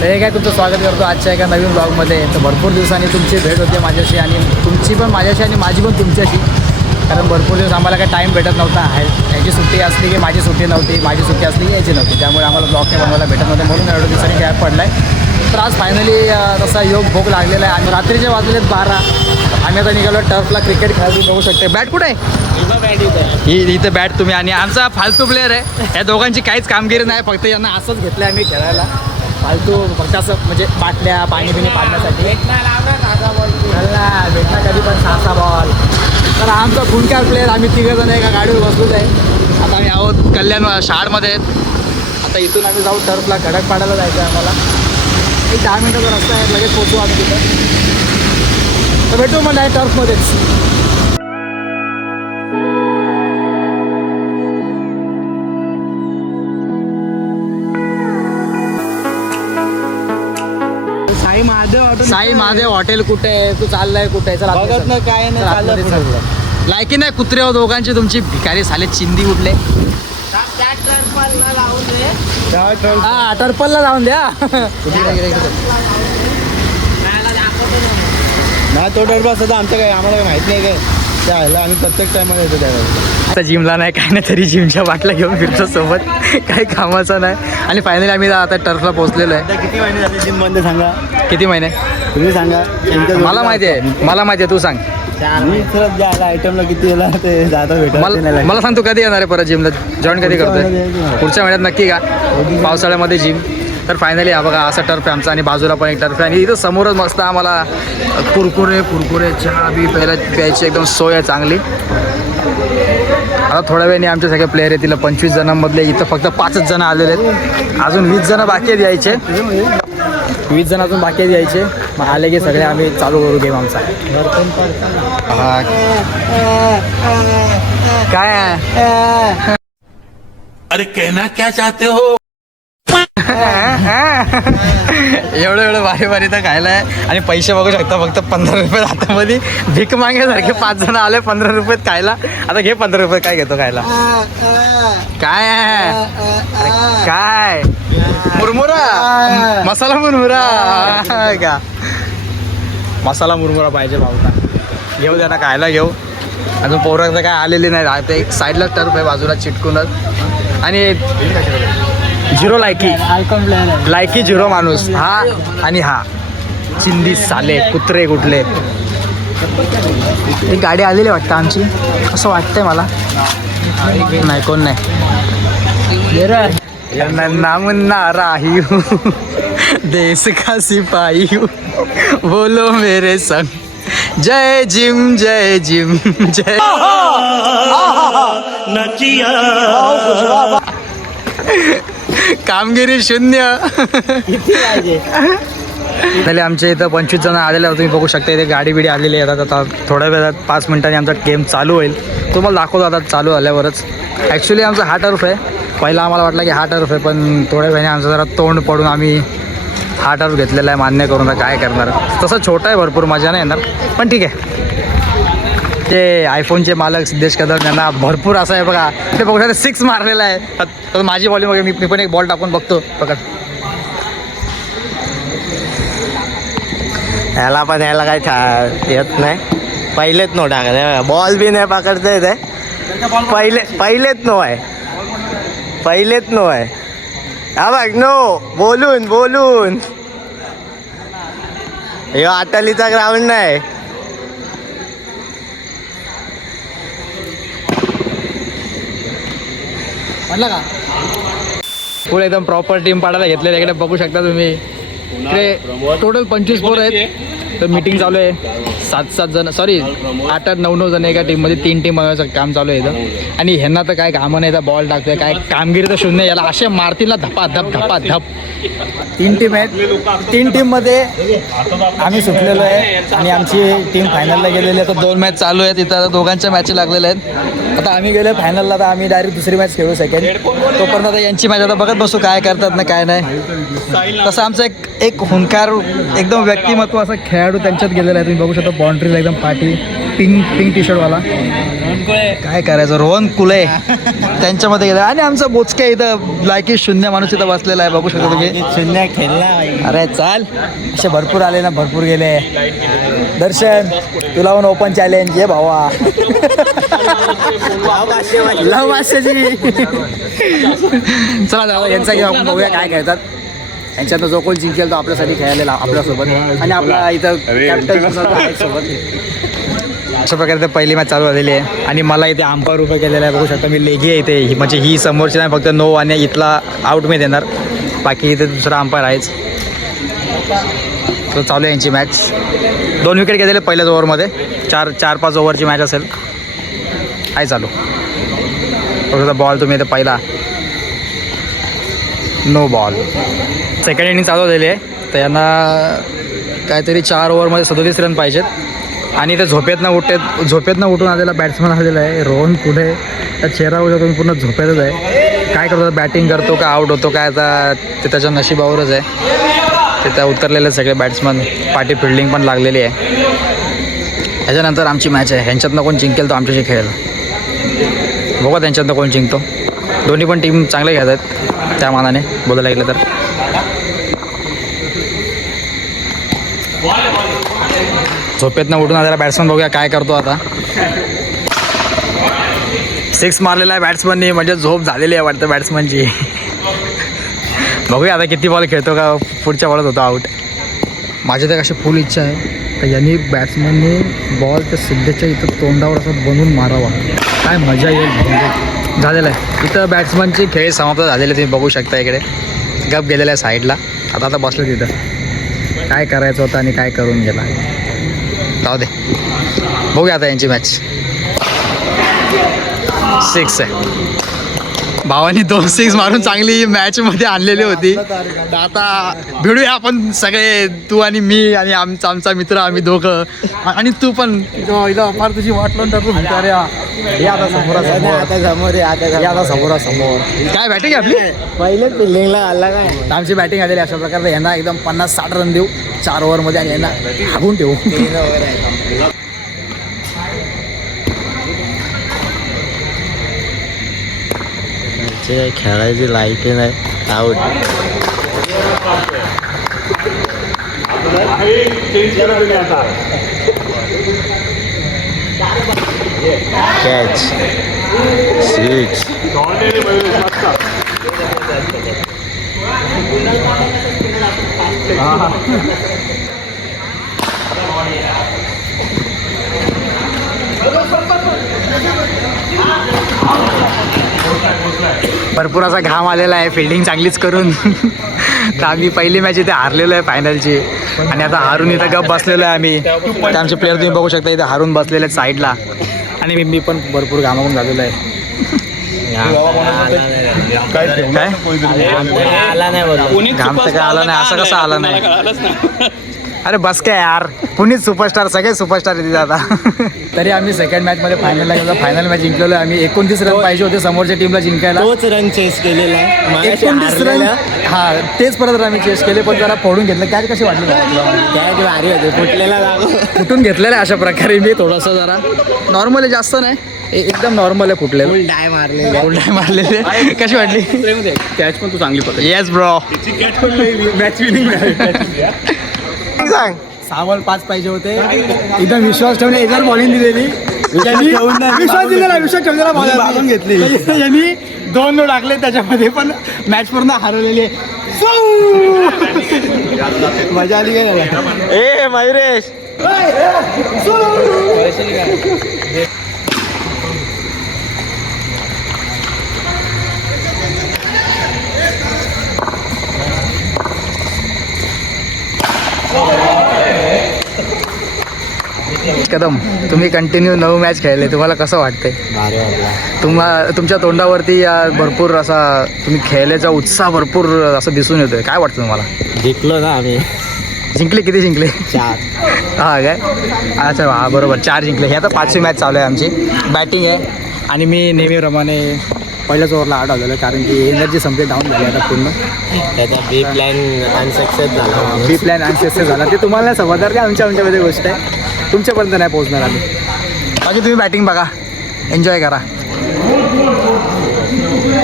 तर हे काय तुमचं स्वागत करतो आजच्या एका नवीन ब्लॉगमध्ये. तर भरपूर दिवसांनी तुमची भेट होते माझ्याशी आणि तुमची पण माझ्याशी आणि माझी पण तुमच्याशी. कारण भरपूर दिवस आम्हाला काही टाईम भेटत नव्हता. ह्याची सुट्टी असली की माझी सुट्टी नव्हती, माझी सुट्टी असली की याची नव्हती. त्यामुळे आम्हाला ब्लॉग काही बनवायला भेटत नव्हते, म्हणून एवढ्या दिवसांनी गॅप पडला आहे. तर आज फायनली तसा योग भोग लागलेला आहे आणि रात्रीचे वाजलेत 12. आम्ही आता निघालो टर्फला क्रिकेट खेळायला. बघू शकते बॅट कुठे आहे, इथे बॅट तुम्ही. आणि आमचा फालतू प्लेअर आहे. या दोघांची काहीच कामगिरी नाही, फक्त यांना असंच घेतलं आम्ही खेळायला फालतू, फक्त असं म्हणजे बाटल्या पाणी बिणी पाडण्यासाठी. भेटला कधी पण 6 बॉल. तर आमचा खूनकार प्लेअर आम्ही तिघंजण एका गाडीवर बसलोच आहे. आता आम्ही आहोत कल्याण शाळेमध्ये. आता इथून आम्ही जाऊ टर्फला, खडक पाडायला जायचं आहे आम्हाला. एक 10 मिनिटाचा रस्ता आहे, लगेच पोचू आम्ही तिथं. तर भेटू मला टर्फमध्येच. साई महादेव हॉटेल कुठे आहे? तू चाललाय कुठे? बघत ना काय नाही. लायकी नाही कुत्रे हो दोघांची तुमची. भिकारी साले चिंदी उठले. हा टर्पलला जाऊन द्या. नाही तो टर्फ असं आमचं काय आम्हाला माहित नाही काय त्याला. आम्ही प्रत्येक टायमाला येतो त्यावेळेला. आता जिमला नाही काय नाही तरी जिमच्या बाटल्या घेऊन फिरतो सोबत. काही कामाचं नाही. आणि फायनली आम्ही आता टर्फला पोहोचलेलो आहे. किती महिने झाले जिम मध्ये सांगा? किती महिने तुम्ही सांगा. मला माहिती आहे, तू सांग. मी खरंच द्यायला आयटमला किती वेळा ते जाता भेटत. मला सांग तू कधी येणार आहे परत जिमला? जॉईन कधी करतोय? पुढच्या महिन्यात नक्की का? पावसाळ्यामध्ये जिम. तर फायनली हा बघा असा टर्फ आहे आमचा आणि बाजूला पण एक टर्फ आहे. आणि इथं समोरच मस्त आम्हाला कुरकुरे चहा बी प्यायची एकदम सोय आहे चांगली. आता थोड्या वेळाने आमचे सगळे प्लेयर येतील. 25 जणांमधले इथं फक्त 5च जण आलेले आहेत. अजून 20 जण बाकी आहेत यायचे. 20 जण अजून बाकी आहेत यायचे. मग आले की सगळे आम्ही चालू करू गेम आमचा. काय आहे? अरे कहना क्या चाहते हो? एवढं भारी तर खायला आहे. आणि पैसे बघू शकता फक्त 15 रुपये हातामध्ये. भीक मागण्यासारखे 5 जण आले 15 रुपयात खायला. आता घे 15 रुपये. काय घेतो खायला? काय आहे? काय मुरमुरा? मसाला मुरमुरा का? मसाला मुरमुरा पाहिजे भाऊला. घेऊ द्या ना खायला घेऊ. अजून पोरांचं काय आलेली नाही. आता एक साईडला टर्फ आहे बाजूला चिटकूनच. आणि 0 लायकी 0 माणूस हा. आणि हा चिंदी साले कुत्रे कुठले. एक गाडी आलेली वाटतं आमची असं वाटतंय मला. नाही कोण नाही. नन्ना मुन्ना राही हूँ देश का सिपाही हूँ बोलो मेरे संग जय जिम जय जिम जय. कामगिरी 0. पहिले आमच्या इथं 25 जण आलेले होते. तुम्ही बघू शकता इथे गाडी बिडी आलेली आहे. आता थोड्या वेळात 5 मिनिटांनी आमचा गेम चालू होईल. तुम्हाला दाखवतो आता चालू झाल्यावरच. ॲक्च्युली आमचा हा टर्फ आहे. पहिला आम्हाला वाटलं की हा टर्फ आहे, पण थोड्या वेळाने आमचं जरा तोंड पडून आम्ही हा टर्फ घेतलेला आहे. मान्य करून तर काय करणार. तसं छोटा आहे, भरपूर मजा नाही येणार, पण ठीक आहे. ते आयफोनचे मालक सिद्धेश कदम यांना भरपूर असं आहे बघा. ते बघा 6 मारलेला आहे. तर माझी बॉलिंग वगैरे मी पण एक बॉल टाकून बघतो. बघा ह्याला पण ह्याला काही येत नाही. पहिलेच नो टाकत. बॉल बी नाही पकडता येत आहे. पहिलेच नो आहे. हा बघ नो बोलून हे अटालीचा ग्राउंड नाही. म्हटलं का पुढे एकदम प्रॉपर टीम पाडायला घेतलेलं. इकडे बघू शकता तुम्ही. इकडे टोटल 25 पोरं आहेत. तर मीटिंग चालू आहे. 7 जण, सॉरी 8 9 जण एका टीममध्ये. 3 टीम बनवायचं काम चालू आहे इथं. आणि ह्यांना तर काय कामं नाही. तर बॉल टाकतोय काय कामगिरी तर 0. याला असे मारतील ना धपाधप. 3 टीम आहेत. 3 टीममध्ये आम्ही सुटलेलो आहे आणि आमची टीम फायनलला गेलेली आहे. तर 2 मॅच चालू आहेत इथं. दोघांच्या मॅच लागलेल्या आहेत. आता आम्ही गेलो फायनलला. तर आम्ही डायरेक्ट दुसरी मॅच खेळू सेकंड. तोपर्यंत आता यांची मॅच आता बघत बसू काय करतात ना काय नाही. तसं आमचं एक हुंकार एकदम व्यक्तिमत्व असं खेळाडू त्यांच्यात गेलेला आहे. तुम्ही बघू शकता बाउंड्रीला एकदम पाठी पिंक टी शर्टवाला. काय करायचं रोहन कुले त्यांच्यामध्ये गेलं आणि आमचा बोचक्या इथं लायकी शून्य माणूस इथं बसलेला आहे, बघू शकता तुम्ही. शून्य खेळला. अरे चाल, असे भरपूर आले ना, भरपूर गेले. दर्शन तुला पण ओपन चॅलेंज ये भावा. लव मास्टरची. चला दादा यांचा घेऊ, आपण बघूया काय खेळतात. यांच्यातनं जो कोण जिंकेल तो आपल्यासाठी खेळायला आपल्यासोबत आणि आपला इथं कॅप्टन आहे सोबत. अशा प्रकारे पहिली मॅच चालू झालेली आहे आणि मला इथे अंपायर उभं केलेलं आहे, बघू शकता मी. लेगी आहे इथे, म्हणजे ही समोरची नाही, फक्त नो आणि इथला आउट मी देणार, बाकी इथे दुसरा अंपायर आहेच. तो चालू आहे यांची मॅच. 2 विकेट घेतलेले पहिल्याच ओव्हरमध्ये. 4-5 ओव्हरची मॅच असेल. आहे चालू. बघा बॉल तुम्ही इथे पहिला नो बॉल. सेकंड इनिंग चालू झालेली आहे, तर यांना काहीतरी 4 ओव्हरमध्ये 37 रन पाहिजेत. आणि इथे झोपेतनं उठून आलेला बॅट्समन आलेला आहे रोहन पुढे. त्या चेहरा तुम्ही पूर्ण झोपेतच आहे. काय करतो, बॅटिंग करतो का आउट होतो काय, आता ते त्याच्या नशिबावरच आहे. तिथं उतरलेले सगळे बॅट्समन, पाठी फिल्डिंग पण लागलेली आहे. ह्याच्यानंतर आमची मॅच आहे. ह्यांच्यातनं कोण जिंकेल तो आमच्याशी खेळेल. बघा त्यांच्यातनं कोण जिंकतो. दोन्ही पण टीम चांगले खेळत आहेत त्या मानाने बोलायला गेलं तर. झोपेतनं उठून आलेला बॅट्समन बघूया काय करतो आता. 6 मारलेला आहे बॅट्समननी, म्हणजे झोप झालेली आहे वाटतं बॅट्समनची. बघूया आता किती बॉल खेळतो का, पुढच्या बॉलच होतो आऊट. माझी तर अशी फुल इच्छा आहे तर यांनी बॅट्समनने बॉल त्या सिद्धेच्या इथं तोंडावर असं बनवून मारावा, काय मजा येईल. झालेलं आहे इथं बॅट्समनचे खेळ समाप्त झालेले, तुम्ही बघू शकता. इकडे गप गेलेलं आहे साईडला. आता बसलं तिथं, काय करायचं होतं आणि काय करून गेला. जाऊ दे, बघूया आता यांची मॅच. 6 आहे. भावानी 2 6 मारून चांगली मॅचमध्ये आणलेली होती. तर आता भिडूया आपण सगळे, तू आणि मी आणि आमचा मित्र, आम्ही दोघं. आणि तू पण फार तुझी वाट लावून टाकू. अरे आता समोरासमोर काय बॅटिंग आपली पहिलेच फिल्डिंगला आला काय. आमची बॅटिंग आलेली अशा प्रकारे. यांना एकदम 50-60 रन देऊ 4 ओव्हरमध्ये आणि यांना हागून ठेवू. खेळायची लायकी नाही. आउट. कॅच. स्विच. भरपूर असा घाम आलेला आहे फिल्डिंग चांगलीच करून. तर आम्ही पहिली मॅच इथे हारलेलो आहे फायनलची आणि आता हारून इथं गप बसलेलो आहे आम्ही. तर आमचे प्लेयर तुम्ही बघू शकता इथे हारून बसलेले आहेत साईडला. आणि मी पण भरपूर घामावून झालेलो आहे. काय आला नाही बोल. घाम तर काय आला नाही, असं कसं आला नाही. अरे बस काय यार, पुणेच सुपरस्टार, सगळे सुपरस्टार येते आता. तरी आम्ही सेकंड मॅचमध्ये फायनलला गेलो. फायनल मॅच जिंकलेलो आहे आम्ही. 29 रन पाहिजे होते समोरच्या टीमला जिंकायला. तोच रन चेस केलेला आहे. 29 रन. हां तेच परत आम्ही चेस केले, पण जरा फोडून घेतलं. कॅच कशी वाटली? कॅच भारी होते. फुटलेला फुटून घेतलेलं आहे अशा प्रकारे मी. थोडंसं जरा नॉर्मल आहे, जास्त नाही, एकदम नॉर्मल आहे फुटलेलं. फुल डाय मारलेले. फुल डाय मारलेले. कशी वाटली कॅच पण तू चांगली पकड. Yes bro. मॅच विनिंग सांग. 6 बॉल 5 पाहिजे होते. एकदम विश्वास ठेवून एकच बॉलिंग दिलेली. विश्वास ठेवलेला बॉल मारून घेतली. यांनी 2 नो टाकले त्याच्यामध्ये, पण मॅच पूर्ण हरवलेली आहे. मजा आली काय? ए मयुरेश. कदम, तुम्ही कंटिन्यू 9 मॅच खेळले, तुम्हाला कसं वाटतंय? भारी वाटला. तुमच्या तोंडावरती भरपूर असा तुम्ही खेळण्याचा उत्साह भरपूर असं दिसून येतोय. काय वाटतं तुम्हाला? जिंकलो ना आम्ही. जिंकले? किती जिंकले? 4. हा काय? अच्छा हा बरोबर, 4 जिंकले. हे आता 5वी मॅच चालू आहे आमची. बॅटिंग आहे आणि मी नेहमीप्रमाणे पहिल्याच ओव्हरला आउट झालेलं, कारण की एनर्जी संपली, डाऊन झाली आता पूर्ण. त्याचा बी प्लॅन अनसक्सेस झाला. बी प्लॅन अनसक्सेस झाला. ते तुम्हाला समजणार का? आमच्यामध्ये गोष्ट आहे, तुमच्यापर्यंत नाही पोहोचणार आम्ही. बाकी तुम्ही बॅटिंग बघा, एन्जॉय करा.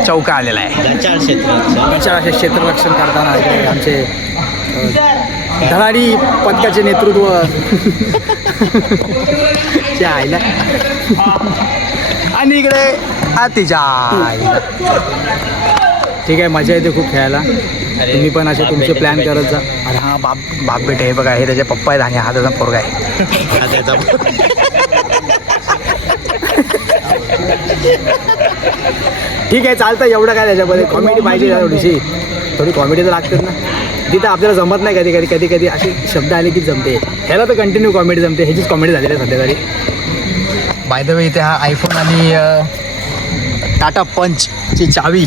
चौका आलेला आहे. गचाळ क्षेत्राचं असे क्षेत्ररक्षण करताना इकडे आमचे धडाडी पथकाचे नेतृत्व चे आईला आणि इकडे आतीच्या आईला. ठीक आहे, मजा येते खूप खेळायला. तुम्ही पण असे तुमचे प्लॅन करत जा. अरे हा बाप बेटे हे बघा, हे त्याचे पप्पा आहेत आणि हा त्याचा पोरगा आहे. ठीक आहे, चालतं. एवढं काय त्याच्यामध्ये कॉमेडी पाहिजे थोडी कॉमेडी तर लागतेच ना. तिथं आपल्याला जमत नाही कधी असे शब्द आले की जमते. ह्याला तर कंटिन्यू कॉमेडी जमते. ह्याचीच कॉमेडी झालेली आहे सध्या तरी. बाय द वे इथे हा आयफोन आणि टाटा पंचची चावी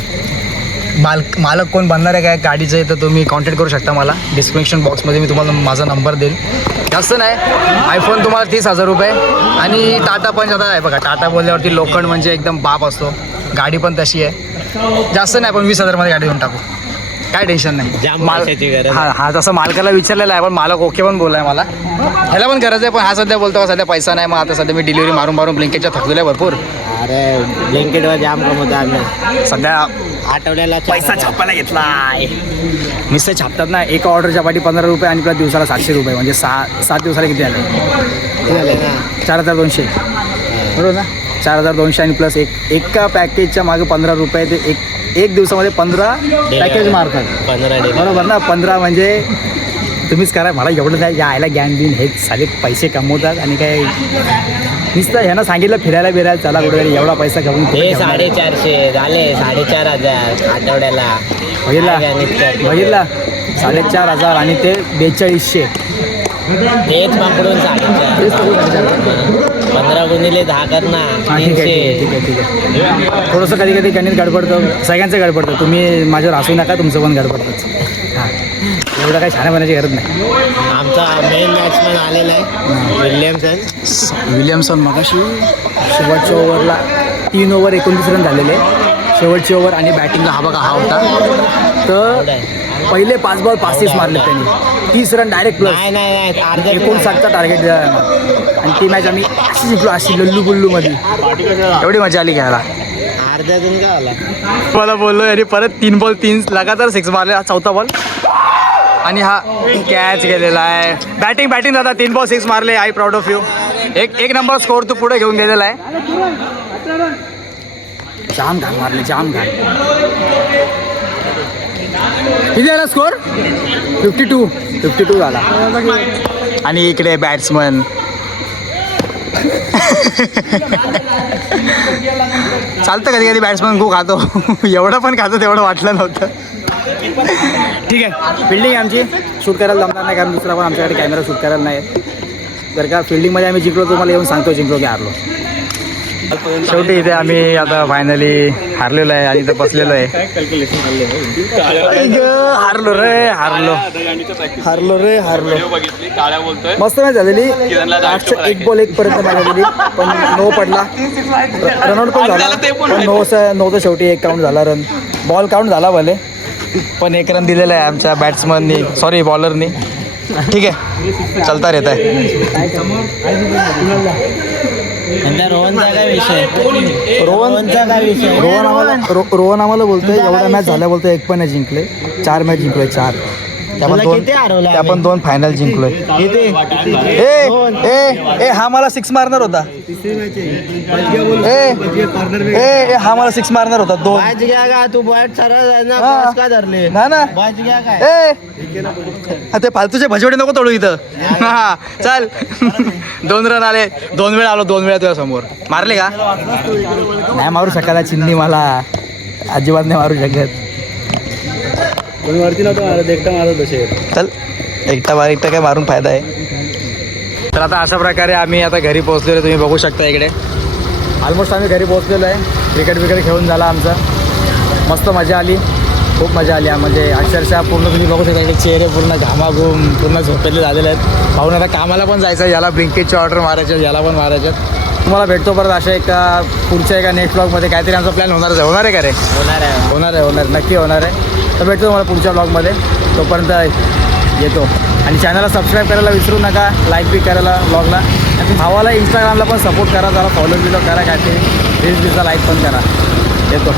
मालक कोण बनणार आहे काय गाडीचं आहे तर तुम्ही कॉन्टॅक्ट करू शकता मला. डिस्क्रिप्शन बॉक्समध्ये मी तुम्हाला माझा नंबर देईल. जास्त नाही, आयफोन तुम्हाला 30,000 रुपये आणि टाटा पंच. आता आहे बघा, टाटा बोलल्यावरती लोखंड म्हणजे एकदम बाप असतो. गाडी पण तशी आहे. जास्त नाही, आपण 20,000मध्ये गाडी घेऊन टाकू. काय टेन्शन नाही. हा तसं मालकाला विचारलेलं आहे, पण मालक ओके पण बोलला आहे मला. ह्याला पण गरज आहे, पण हा सध्या बोलतो सध्या पैसा नाही. मग आता सध्या मी डिलिव्हरी मारून ब्लिंकेटच्या थकलेलं आहे भरपूर. अरे ब्लँकेटवर जाम कमवतो आम्ही. सध्या आठवड्याला पैसा छापायला घेतलाय. नुसते छापतात ना. एका ऑर्डरच्या पाठी 15 रुपये आणि प्लस दिवसाला 700 रुपये. म्हणजे 7 दिवसाला किती आले? 4,200 बरोबर ना. 4,200 आणि प्लस एका पॅकेजच्या मागे 15 रुपये. ते एक दिवसामध्ये 15 पॅकेज मारतात. 15 बरोबर ना. 15 म्हणजे तुम्हीच करा. मला एवढं नाही यायला गॅन बिन हे साले पैसे कमवतात आणि काय नुसतं ह्यानं सांगितलं फिरायला बिरायला चला कुठेतरी. एवढा पैसा कमवून हे 450 झाले. 4,500 आठवड्याला. बघितला 4,500 आणि ते 4200. तेच पकडून 4,500. 15 गुणिले 10 कर ना. ठीक आहे. थोडंसं कधी गणित गडबडतं. सगळ्यांचं गडबडतं. तुम्ही माझ्यावर हसू नका, तुमचं पण गडबडतंच. हां, एवढं काही छान बनायची गरज नाही. आमचा मेन बॅट्समन आलेला आहे विलियमसन मगाशी शेवटच्या ओव्हरला 3 ओव्हर 29 रन झालेले. शेवटची ओव्हर आणि बॅटिंगला हा बघा हा होता. तर पहिले 5 बॉल 35 मारले त्यांनी. 30 रन डायरेक्ट प्लस. नाही 59चा टार्गेट दिला आणि ती मॅच आम्ही अशी जिंकलो. अशी लल्लू गुल्लूमध्ये एवढी मजा आली घ्यायला. अर्ध्यातून का आला. मला बोललो आणि परत 3 बॉल 3 लगातार 6 मारले. हा 4था बॉल आणि हा कॅच गेलेला आहे. बॅटिंग दादा 3 बॉल 6 मारले. I proud of you. एक नंबर स्कोअर तू पुढे घेऊन गेलेला आहे. जाम घाण मारले, जाम घाण. किती झाला स्कोअर? 52 झाला. आणि इकडे बॅट्समन चालतं कधी बॅट्समन खूप खातो. एवढं पण खातो तेवढं वाटलं नव्हतं. ठीक आहे, फिल्डिंग आमची शूट करायला जमणार नाही कारण दुसरा पण आमच्याकडे कॅमेरा शूट करायला नाही. जर का फिल्डिंगमध्ये आम्ही जिंकलो तुम्हाला येऊन सांगतो जिंकलो की हारलो. शेवटी इथे आम्ही आता फायनली हारलेलो आहे आणि इथं बसलेलो आहे. हारलो मस्त मॅच झालेली. 1 बॉल 1 पर्यंत मॅच झालेली पण 9 पडला. रनआउट पण झाला पण 9चा शेवटी 1 काउंट झाला. रन बॉल काउंट झाला भले पण 1 रन दिलेला आहे आमच्या बॅट्समननी सॉरी बॉलरनी. ठीक आहे, चलता रहता है. रोहनचा काय विषय. रोहन आम्हाला बोलतोय एवढ्या मॅच झाल्या बोलतोय 1 पण नाही जिंकले. 4 मॅच जिंकलोय 4. आपण 2 फायनल जिंकलोय. ए हा मला 6 मारणार होता. ए हा मला 6 मारणार होता 2. तू बॅट सरळ का धरले ना ते फालतूचे भजवडे नको तोडू इथं. हा चल 2 रन आले. 2 वेळा आलो 2 वेळा तुझ्या समोर. मारले का? नाही मारू शकत चिंदी मला अजिबात नाही मारू शकत. वरती नव्हतं एकटा मारत तसे. चल एकटा काय मारून फायदा आहे. तर आता अशा प्रकारे आम्ही आता घरी पोहोचलेलो. तुम्ही बघू शकता इकडे ऑलमोस्ट आम्ही घरी पोहोचलेलो आहे. क्रिकेट खेळून झाला आमचा. मस्त मजा आली, खूप मजा आली. म्हणजे अक्षरशः पूर्ण तुम्ही बघू शकता इकडे चेहरे पूर्ण घामाघूम पूर्ण झोपेले झालेले आहेत. पाहून आता कामाला पण जायचं आहे. याला ब्लिंकेटची ऑर्डर मारायचे याला पण मारायचे. तुम्हाला भेटतो परत अशा एका पुढच्या एका नेक्स्ट ब्लॉगमध्ये. काहीतरी आमचा प्लॅन होणार आहे का रे? होणार आहे नक्की होणार आहे. तर भेटतो तुम्हाला पुढच्या ब्लॉगमध्ये. तोपर्यंत येतो आणि चॅनलला सबस्क्राईब करायला विसरू नका. लाईक बी करायला ब्लॉगला आणि भावाला इंस्टाग्रामला पण सपोर्ट करा. जरा फॉलो करा. काहीतरी रील्स लाईक पण करा. येतो.